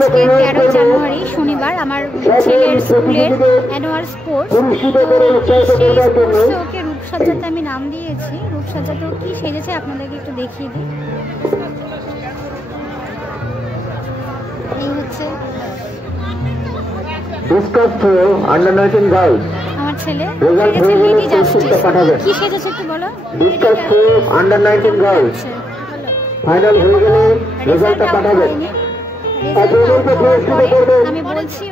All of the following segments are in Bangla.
আজকে 13 জানুয়ারি শনিবার আমার ছেলের স্কুলের অ্যানুয়াল স্পোর্টস। তো সেই স্পোর্টসে ওকে রূপসজ্জাতে আমি নাম দিয়েছি। রূপসজ্জাতেও কি সেজেছে আপনাদেরকে একটু দেখিয়ে দিই। এই হচ্ছে আমার ছেলে লেডি জাস্টিস। কি সেজেছে একটু বলো। ফাইনাল হয়ে গেলে রেজাল্টটা পাঠাবে। আমি বলছি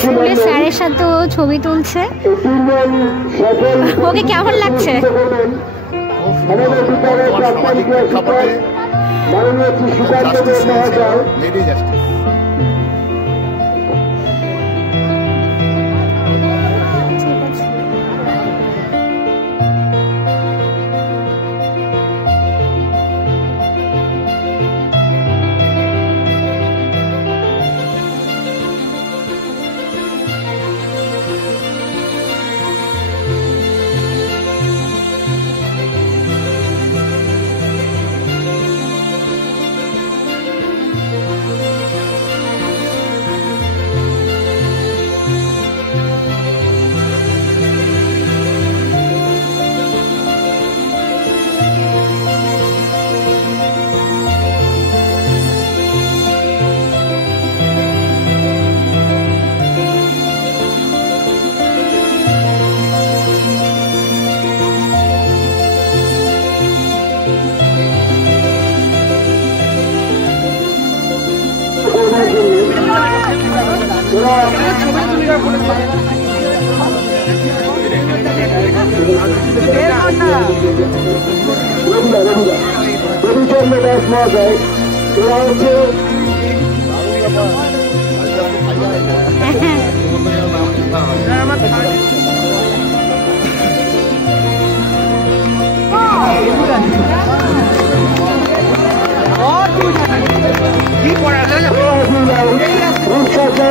স্কুলে স্যারের সাথে ছবি তুলছে। ওকে কেমন লাগছে?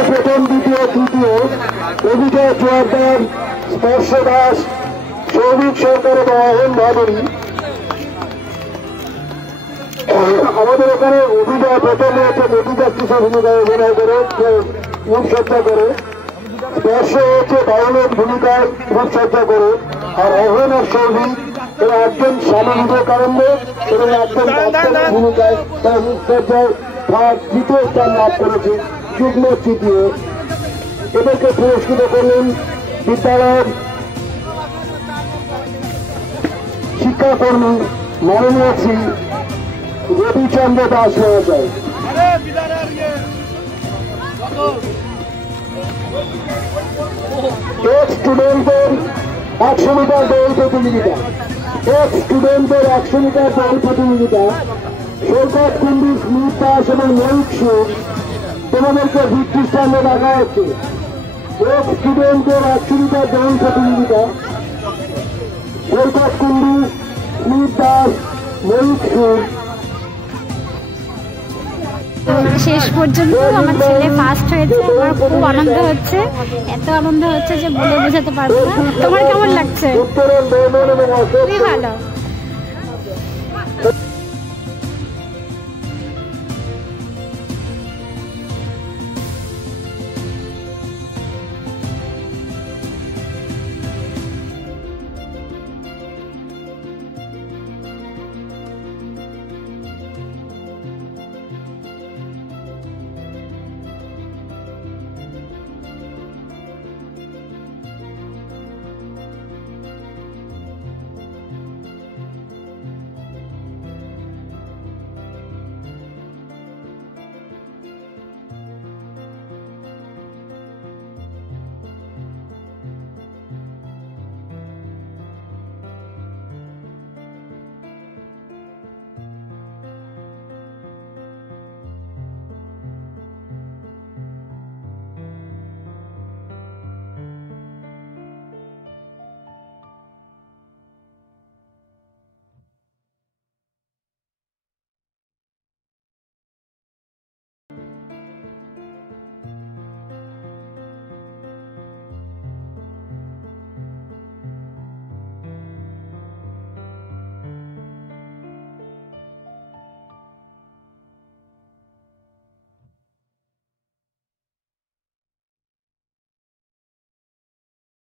প্রথম দ্বিতীয় তৃতীয় অভিজয় চুয়াদ্দার, স্পর্শ দাস, সৌভিক সরকার এবং অহন ভাদুরী। আমাদের এখানে অভিজয় প্রথমে হচ্ছে লেডি জাস্টিসের ভূমিকায় অভিনয় করে রূপসজ্জা করে, স্পর্শ হচ্ছে বাউলের ভূমিকায় রূপসজ্জা করে, আর অহন ও সৌভিক এরা একজন স্বামী বিবেকানন্দ এবং একজন ডাক্তারের ভূমিকায় তার রূপসজ্জায় তৃতীয় স্থান লাভ করেছে, যুগ্ম তৃতীয়। এদেরকে পুরস্কৃত করলেন বিদ্যালয়ের শিক্ষাকর্মী মাননীয় শ্রী রবিচন্দ্র দাস মহাশয়। স্টুডেন্টদের 100 মিটার দৌড় প্রতিযোগিতা, স্টুডেন্টদের 100 মিটার দৌড় প্রতিযোগিতা, সৈকত কুন্ডু, স্মিত দাস এবং ময়ূক সুর তোমাদেরকে ভিত্তি স্থানে রাখা হচ্ছে। স্টুডেন্টদের 100 মিটার দৌড় প্রতিযোগিতা, সৈকত কুন্ডু, স্মিত দাস, ময়ূক সুর। শেষ পর্যন্ত আমার ছেলে ফার্স্ট হয়েছে। আমার খুব আনন্দ হচ্ছে, এত আনন্দ হচ্ছে যে বলে বোঝাতে পারবো না। তোমার কেমন লাগছে? উত্তরের খুবই ভালো।